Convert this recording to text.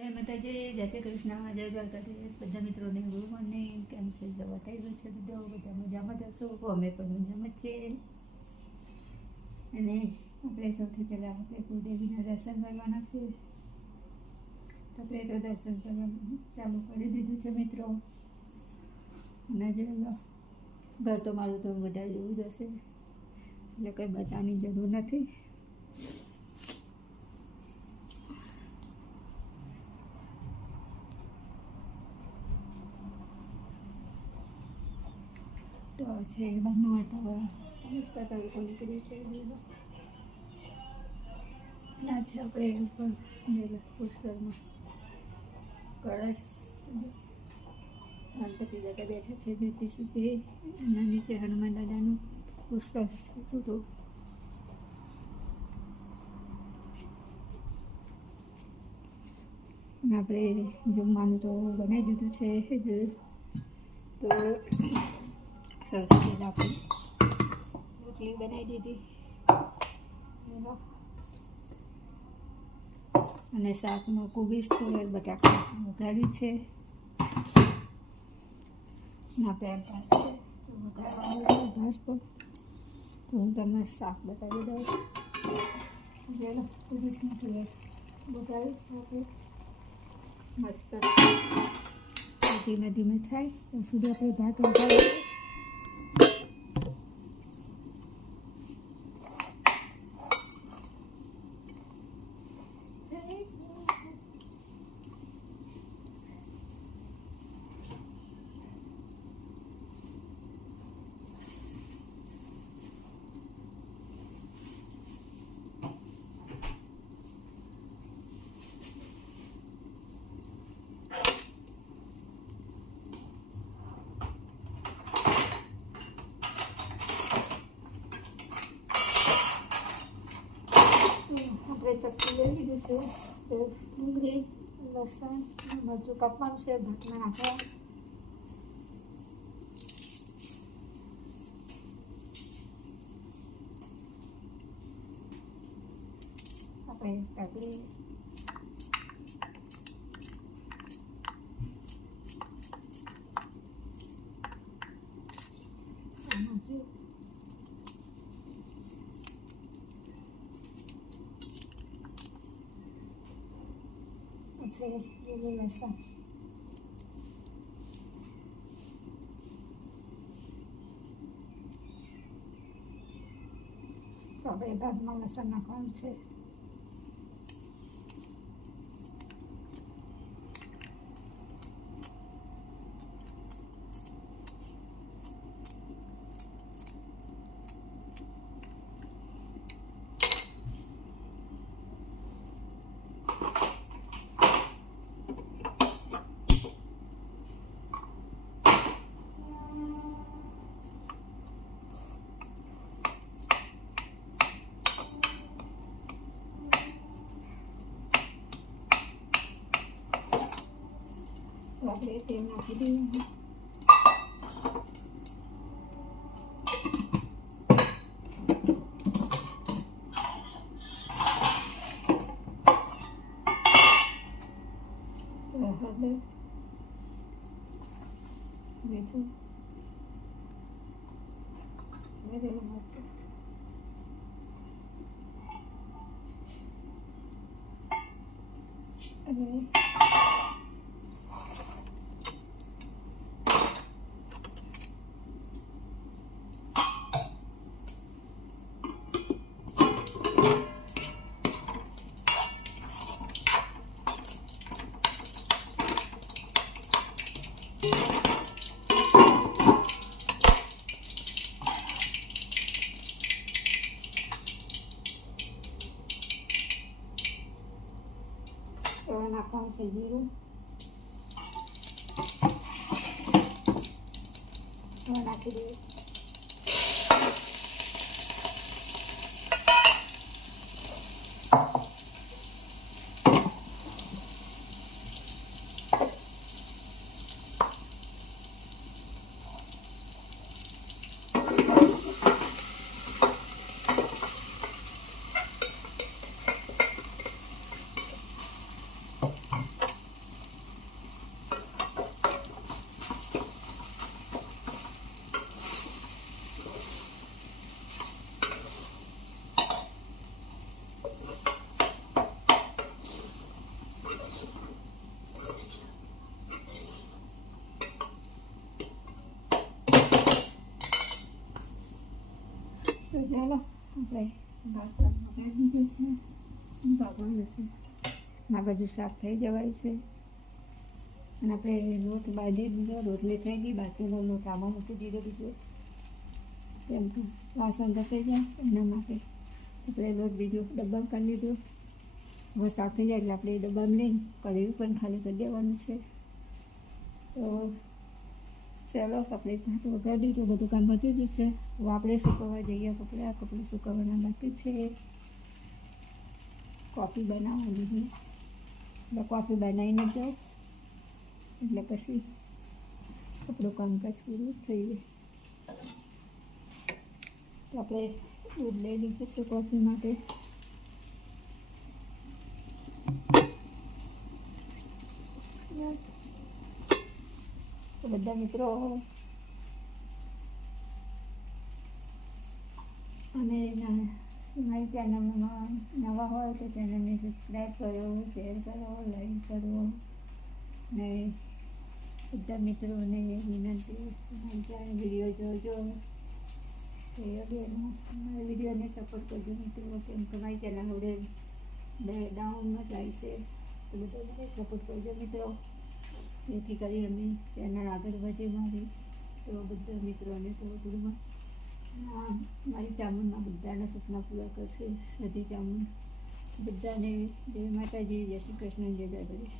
જય માતાજી, જય શ્રી કૃષ્ણ, જય દ્વારકાધીશ. બધા મિત્રોને ગુડ મોર્નિંગ. કેમ છે? જવા થઈ ગયું છે બધા મજામાં જશો. અમે પણ મજામાં છીએ. અને આપણે સૌથી પહેલાં આપણે કુળદેવીના દર્શન કરવાના છે. તો આપણે તો દર્શન કરવાનું ચાલુ કરી દીધું છે મિત્રો. અને જો ઘર તો મારું તો બધા જેવું જ હશે, એટલે કંઈ બધાની જરૂર નથી. તો છે બહારનું વાતાવરણ મસ્ત તડકો નીકળ્યું છે. ના છે આપણે ઉપર પુષ્કરમાં કળશ ગણપતિ દાદા બેઠા છે બેઠી સુધી. એના નીચે હનુમાન દાદાનું પુષ્કર હતું. આપણે જમવાનું તો બનાવી દીધું છે. તો સૌથી પહેલાં આપણે રોટલી બનાવી દીધી અને શાકમાં કોબીજ થોડા બટાકા વઘાર્યું છે. આપણે ભાત છે તો વઘારવાનું ભાત પર. તો હું તમને શાક બતાવી દઉં. ચાલો કોબીજનું થોડું વઘારીશ આપણે મસ્ત. ધીમે ધીમે થાય ત્યાં સુધી આપણે ભાત વઘારીએ. આપણે ચક્કી લઈ લીધું છે. તો ડુંગળી, લસણ, મરચું કાપવાનું છે. ભાતમાં નાખવા આપણે કાઢી લીલું લસણ. તો આપણે ભાતમાં લસણ નાખવાનું છે. આપણે તેલ નાખી દઈએ. હળદર, મીઠું, લીલું મરચું અને નાખવાનું છે જીરું. નાખી દઈએ. ચાલો આપણે ભાત બનાવી દીધું છે, ભાગવાનું જશે આ બધું શાક થઈ જવાય છે. અને આપણે લોટ બાંધી દીધો, રોટલી થઈ ગઈ, બાકીનો લોટ આમાં મૂકી દીધો બીજો, કેમ કે વાસણ ઘસાઈ જાય એના માટે આપણે લોટ બીજો ડબ્બા કરી લીધો. હવે શાક થઈ જાય એટલે આપણે એ ડબ્બામાં લઈ કઢાઈ પણ ખાલી કરી દેવાનું છે. તો ચાલો આપણે ભાત વઘારી દીધું, બધું કામ પતી ગયું છે. હવે આપણે સુકવવા જઈએ કપડાં સુકવવાના બાકી છે. કોફી બનાવવાની છે એટલે કોફી બનાવીને જાઉં એટલે પછી આપણું કામકાજ પૂરું થઈ જાય. તો આપણે દૂધ લઈ લીધું છે કોફી માટે. તો બધા મિત્રો અને મારી ચેનલમાં નવા હોય તો ચેનલને સબસ્ક્રાઈબ કરો, શેર કરો, લાઈક કરો. ને બધા મિત્રોને વિનંતી, મારી ચેનલ વિડીયો જોજો, મારા વિડીયોને સપોર્ટ કરજો મિત્રો, કેમ કે મારી ચેનલ હવે ડાઉનમાં જાય છે. તો બધા મને સપોર્ટ કરજો મિત્રો, જેથી કરી અમે ચેનલ આગળ વધે મારી. તો બધા મિત્રોને થોડું મારી ચામુંડમાં બધાના સપના પૂરા કરશે. સધી ચામુંડ બધાને જય માતાજી, જય શ્રી કૃષ્ણ, જય દ્વારકાધીશ.